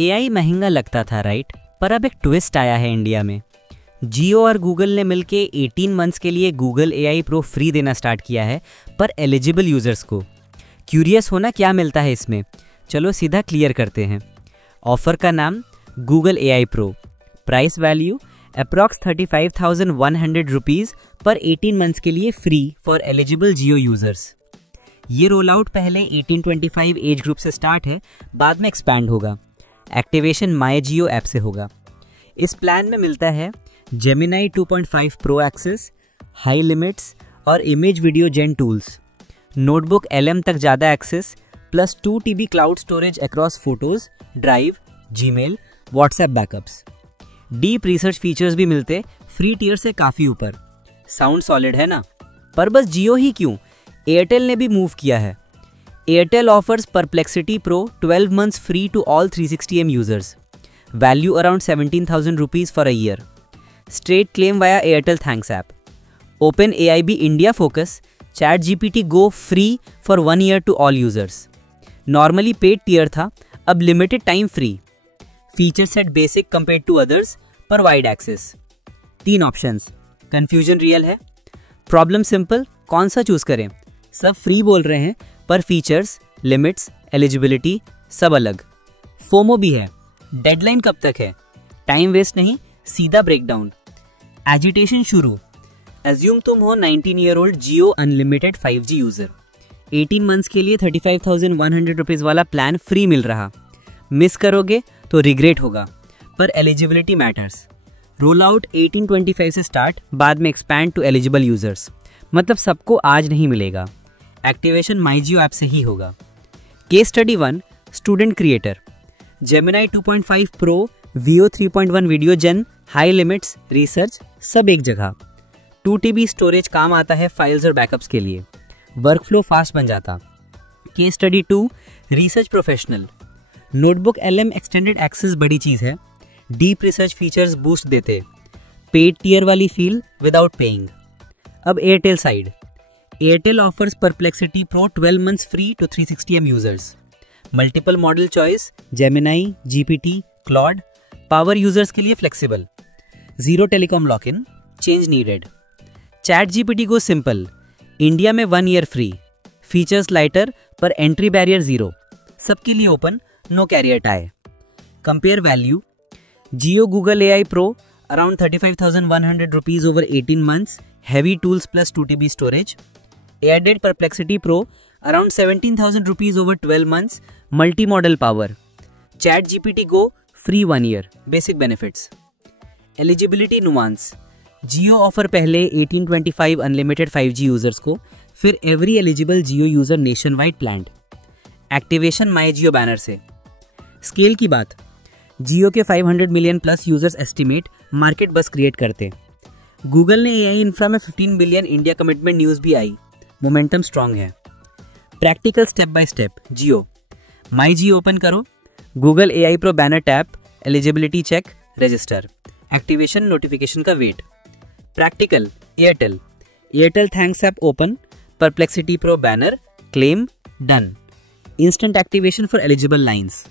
AI महंगा लगता था राइट, पर अब एक ट्विस्ट आया है इंडिया में। जियो और गूगल ने मिलके 18 मंथ्स के लिए गूगल एआई प्रो फ्री देना स्टार्ट किया है, पर एलिजिबल यूजर्स को। क्यूरियस होना क्या मिलता है इसमें? चलो सीधा क्लियर करते हैं। ऑफर का नाम Google AI pro, price value approx 35,100 rupees पर 18 मंथ्स के लिए free for eligible Jio users. ये रोल आउट पहले 18-25 एज ग्रुप से स्टार्ट है, बाद में एक्सपैंड होगा। एक्टिवेशन माई जियो ऐप से होगा। इस प्लान में मिलता है Gemini 2.5 Pro access, high limits और image video gen tools, notebook LM तक ज़्यादा access, plus 2 TB cloud storage across photos, drive, Gmail, WhatsApp backups. Deep research features भी मिलते फ्री टियर से काफ़ी ऊपर। साउंड सॉलिड है ना? पर बस जियो ही क्यों, एयरटेल ने भी मूव किया है। Airtel offers Perplexity pro 12 months free to all 360M users, value around 17,000 rupees for a year. Straight claim via Airtel thanks app. Open AI भी India focus, chat GPT go free for 1 year to all users. Normally paid tier था, अब limited time free. Feature set basic compare to others, पर wide access. 3 options. Confusion real है? Problem simple, कौन सा choose करें? सब free बोल रहे हैं, पर फीचर्स, लिमिट्स, एलिजिबिलिटी सब अलग। फोमो भी है, डेडलाइन कब तक है? टाइम वेस्ट नहीं, सीधा ब्रेकडाउन। एजिटेशन शुरू। एज्यूम तुम हो 19 ईयर ओल्ड जियो अनलिमिटेड 5G यूजर। 18 मंथ्स के लिए 35,100 रुपीज़ वाला प्लान फ्री मिल रहा। मिस करोगे तो रिग्रेट होगा, पर एलिजिबिलिटी मैटर्स। रोल आउट 18-25 से स्टार्ट, बाद में एक्सपैंड टू एलिजिबल यूजर्स। मतलब सबको आज नहीं मिलेगा। एक्टिवेशन माई जियो ऐप से ही होगा। Case study 1, student creator. Gemini 2.5 pro, Veo 3.1 video gen, high limits, research सब एक जगह। 2 TB स्टोरेज काम आता है फाइल्स और बैकअप्स के लिए। वर्कफ्लो फास्ट बन जाता। Case study 2, research professional. Notebook LM extended access बड़ी चीज़ है। डीप रिसर्च फीचर्स बूस्ट देते। पेड टियर वाली फील विदाउट पेइंग। अब Airtel side. Airtel offers Perplexity pro 12 months free to 360M users. Multiple model choice, Gemini, GPT, Claude. Power users के लिए flexible. Zero telecom lock in, change needed. Chat GPT go simple, India में 1 year free. Features lighter, पर entry barrier 0। सबके लिए open, no carrier tie. Compare value. Jio Google AI pro around 35,100 rupees over 18 months, heavy tools plus 2 TB storage. Added Perplexity Pro around 17,000 rupees over 12 months, multi-model power. Chat GPT Go free 1 year, basic benefits. Eligibility nuance. Jio offer पहले 18-25 unlimited 5G users को, फिर every eligible Jio user nationwide planned. Activation My Jio banner से. Scale की बात. Jio के 500 million plus users estimate market बस create करते। Google ने AI इंफ्रा में 15 बिलियन इंडिया कमिटमेंट न्यूज़ भी आई। मोमेंटम स्ट्रांग है। Practical step by step. Jio my Jio open करो, Google AI pro banner tap, eligibility check, register, activation notification का wait. Practical Airtel, Airtel thanks app open, Perplexity pro banner, claim, done, instant activation for eligible lines.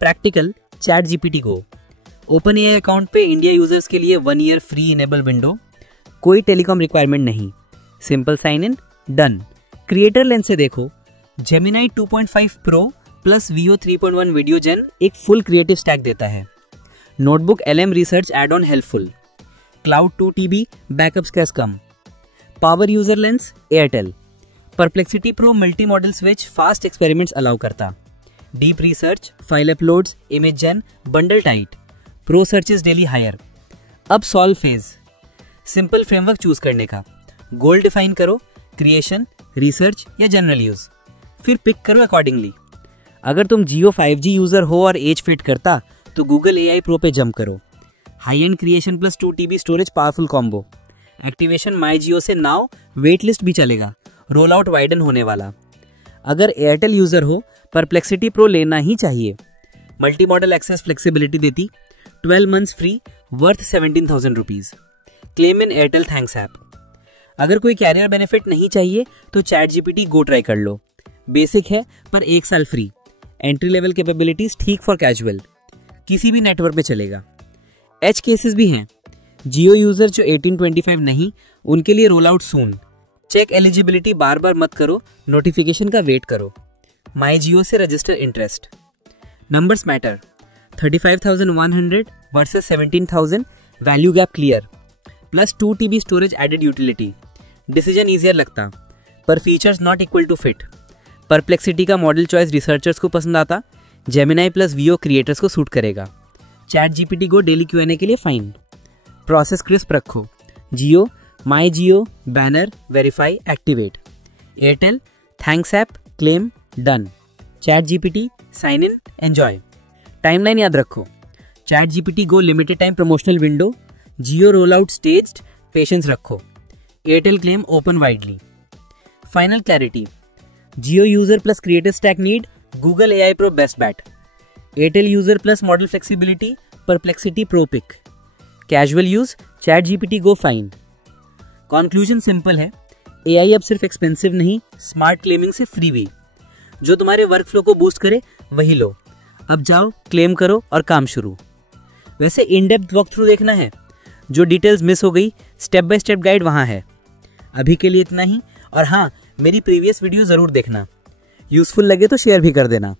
Practical chat GPT go, open AI account पे India users के लिए 1 year free enable window, कोई telecom requirement नहीं, simple sign in, done. Creator lens से देखो, Gemini 2.5 pro plus Veo 3.1 video gen एक full creative stack देता है। Notebook LM research add on helpful, cloud 2 TB backup scratch कम। Power user lens Airtel, Perplexity pro multi model switch fast experiments allow करता। Deep research, file uploads, image gen, bundle tight, pro searches daily higher. अब solve phase, simple framework choose करने का। Goal define करो, creation, research या general use, फिर pick करो accordingly. अगर तुम जियो 5G यूजर हो और एज फिट करता तो गूगल AI प्रो पे जंप करो। High end creation plus 2 TB storage powerful combo. Activation my Jio से नाउ वेट लिस्ट भी चलेगा, रोल आउट वाइडन होने वाला। अगर एयरटेल यूजर हो, परप्लेक्सिटी प्रो लेना ही चाहिए। मल्टी मॉडल एक्सेस फ्लेक्सिबिलिटी देती, 12 months free, worth 17,000 rupees. Claim in Airtel thanks app. अगर कोई कैरियर बेनिफिट नहीं चाहिए तो चैट GPT गो ट्राई कर लो। बेसिक है पर 1 साल फ्री। एंट्री लेवल कैपेबिलिटीज ठीक फॉर कैजुअल। किसी भी नेटवर्क पे चलेगा। एज केसेस भी हैं, जियो यूजर जो 1825 नहीं, उनके लिए roll out soon. Check eligibility बार बार मत करो, नोटिफिकेशन का वेट करो। माई जियो से register interest. Numbers matter, 35,100 versus 17,000, value gap clear, plus 2 TB storage added utility. Decision easier लगता, पर features not equal to fit. Perplexity का मॉडल चॉइस रिसर्चर्स को पसंद आता, जेमिनाई प्लस वीओ क्रिएटर्स को सूट करेगा। Chat GPT go daily Q&A के लिए फाइन। प्रोसेस क्रिस्प रखो, Jio my Jio banner verify activate. Airtel thanks app claim done. Chat GPT sign in enjoy. Timeline याद रखो, chat GPT go limited time promotional window, Jio roll out staged, patience रखो। Airtel claim open widely. Final clarity, Jio user plus creator stack need, Google AI Pro best bet. Airtel user plus model flexibility, Perplexity pro pick. Casual use, chat GPT go fine. Conclusion simple है, AI अब सिर्फ expensive नहीं, smart claiming से free भी। जो तुम्हारे work flow को boost करे वही लो। अब जाओ, क्लेम करो और काम शुरू। वैसे इन डेप्थ वॉक थ्रू देखना है, जो डिटेल्स मिस हो गई स्टेप बाय स्टेप गाइड वहाँ है। अभी के लिए इतना ही, और हाँ, मेरी प्रीवियस वीडियो ज़रूर देखना। यूज़फुल लगे तो शेयर भी कर देना।